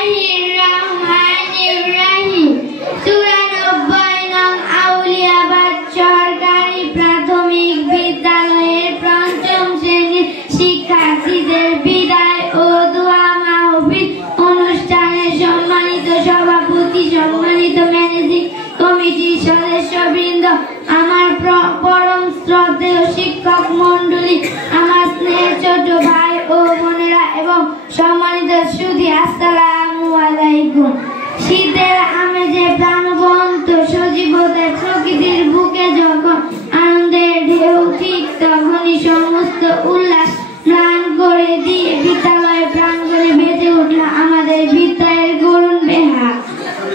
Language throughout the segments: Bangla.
বিসমিল্লাহির-রহমানির-রহিম। সূরা ৯০ নং আউলিয়াবাদ সরকারি প্রাথমিক বিদ্যালয়ের পঞ্চম শ্রেণীর শিক্ষার্থীদের বিদায় ও দোয়া মাহফিল অনুষ্ঠানের সম্মানিত সভাপতি, সম্মানিত ম্যানেজিং কমিটির সদস্যবৃন্দ, আমার পরম শ্রদ্ধেয় শিক্ষক মণ্ডলী, আমার স্নেহের ছোট ভাই ও বোনেরা এবং সম্মানিত সুধী, আসসালামু আলাইকুম। শীতের আমেজে প্রাণবন্ত সজীবতায় প্রকৃতির বুকে যখন আনন্দের ঢেউ, ঠিক তখনই সমস্ত উল্লাস ম্লান করে দিয়ে বিদ্যালয় প্রাঙ্গণে বেজে উঠল আমাদের বিদ্যায়ের করুণ বেহাগ।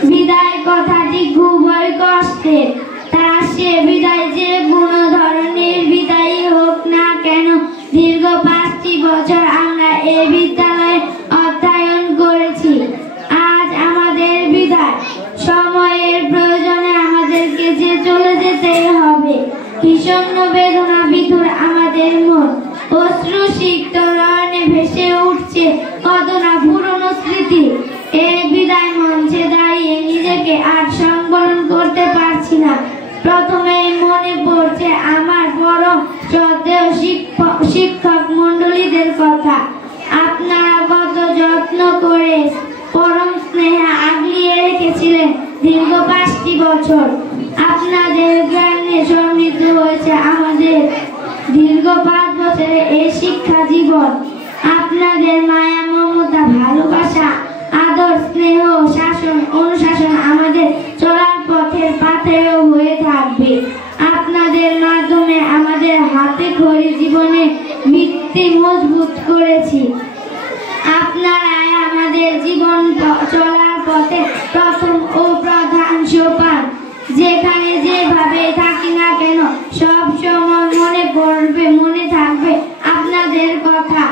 বিদায় কথাটি খুবই কষ্টের, তা সে বিদায় যে কোনো ধরনের বিদায়ী হোক না কেন, দীর্ঘ 5টি বছর আমরা এই বিদ্যালয়ে অধ্যয়ন করেছি। আজ আমাদের বিদায়, সময়ের প্রয়োজনে আমাদেরকে যে চলে যেতেই হবে। ভীষণ বেদনা বিধুর আমাদের মন, অশ্রু সিক্ত নয়নে ভেসে উঠছে কত না পুরনো স্মৃতি। এই বিদায় মঞ্চে দাঁড়িয়ে নিজেকে আর সংবরণ করতে পারছি না। প্রথমেই মনে পড়ছে আমার পরম শ্রদ্ধেয় শিক্ষক মণ্ডলীদের কথা। আপনারা কত যত্ন করে পরম স্নেহে আগলিয়ে রেখেছিলেন দীর্ঘ 5টি বছর। আপনাদের জ্ঞানে সমৃদ্ধ হয়েছে আমাদের দীর্ঘ 5 বছরের এই শিক্ষা জীবন। আপনাদের মায়া, মমতা, ভালোবাসা, আদর, স্নেহ, শাসন, অনুশাসন আমাদের চলার পথের পাথেয় হয়ে থাকবে। আপনাদের মাধ্যমে আমাদের হাতে খড়ি জীবনে ভিত্তি মজবুত করেছি। আপনারাই আমাদের জীবন চলার পথে প্রথম ও প্রধান সোপান। যেখানে যেভাবে থাকি না কেন, সব সময় মনে থাকবে আপনাদের কথা।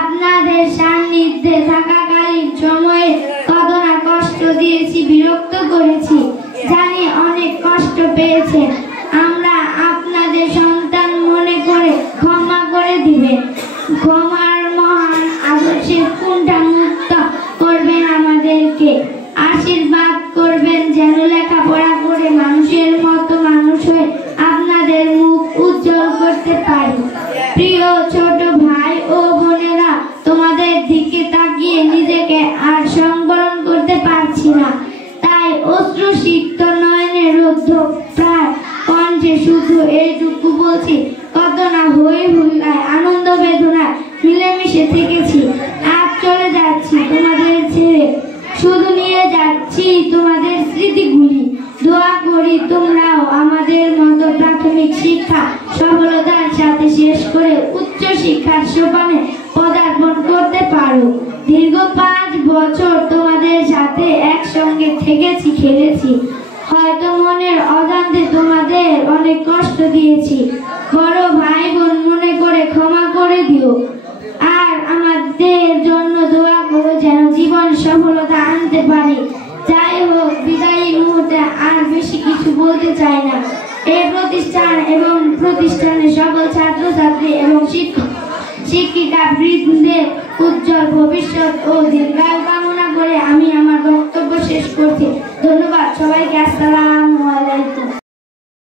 আপনাদের সান্নিধ্যে থাকাকালীন সময়ে কত না কষ্ট দিয়েছি, বিরক্ত করেছি, জানি অনেক কষ্ট পেয়েছেন। আমরা আপনাদের সন্তান মনে করে ক্ষমা করে দিবেন। ক্ষমার মহান আদর্শের কুণ্ঠা মুক্ত করবেন আমাদেরকে। আশীর্বাদ করবেন যেন লেখাপড়া করে মানুষের মতো মানুষ হয়ে আপনাদের মুখ উজ্জ্বল করতে পারি। প্রিয় ছোট ভাই ও বোনেরা, তোমাদের দিকে তাকিয়ে নিজেকে আর সংবরণ করতে পারছি না। তাই অশ্রু সিক্ত নয়নের রুদ্ধ প্রায় কণ্ঠে শুধু এইটুকু বলছি, কত না হই হুল্লায়, আনন্দ বেদনায় মিলেমিশে থেকেছি। আজ চলে যাচ্ছি তোমাদের ছেড়ে, শুধু নিয়ে যাচ্ছি তোমাদের স্মৃতিগুলি। দোয়া করি তোমরাও আমাদের মতো প্রাথমিক শিক্ষা সফলতার সাথে শেষ করে উচ্চ শিক্ষার সোপানে পদার্পণ করতে পারো। দীর্ঘ 5 বছর তোমাদের সাথে একসঙ্গে থেকেছি, খেলেছি। হয়তো মনের অজান্তে তোমাদের অনেক কষ্ট দিয়েছি। বড় ভাই বোন মনে করে ক্ষমা করে দিও। আর আমাদের জন্য দোয়া করো যেন জীবন সফলতা আনতে পারি। যাই হোক, বিদায়ী মুহূর্তে আর বেশি কিছু বলতে চাই না। এই প্রতিষ্ঠান এবং প্রতিষ্ঠানের সকল ছাত্রছাত্রী এবং শিক্ষিকা বৃন্দের উজ্জ্বল ভবিষ্যৎ ও দীর্ঘায়ু কামনা করে আমি আমার বক্তব্য শেষ করছি। ধন্যবাদ সবাইকে। আসসালামু আলাইকুম।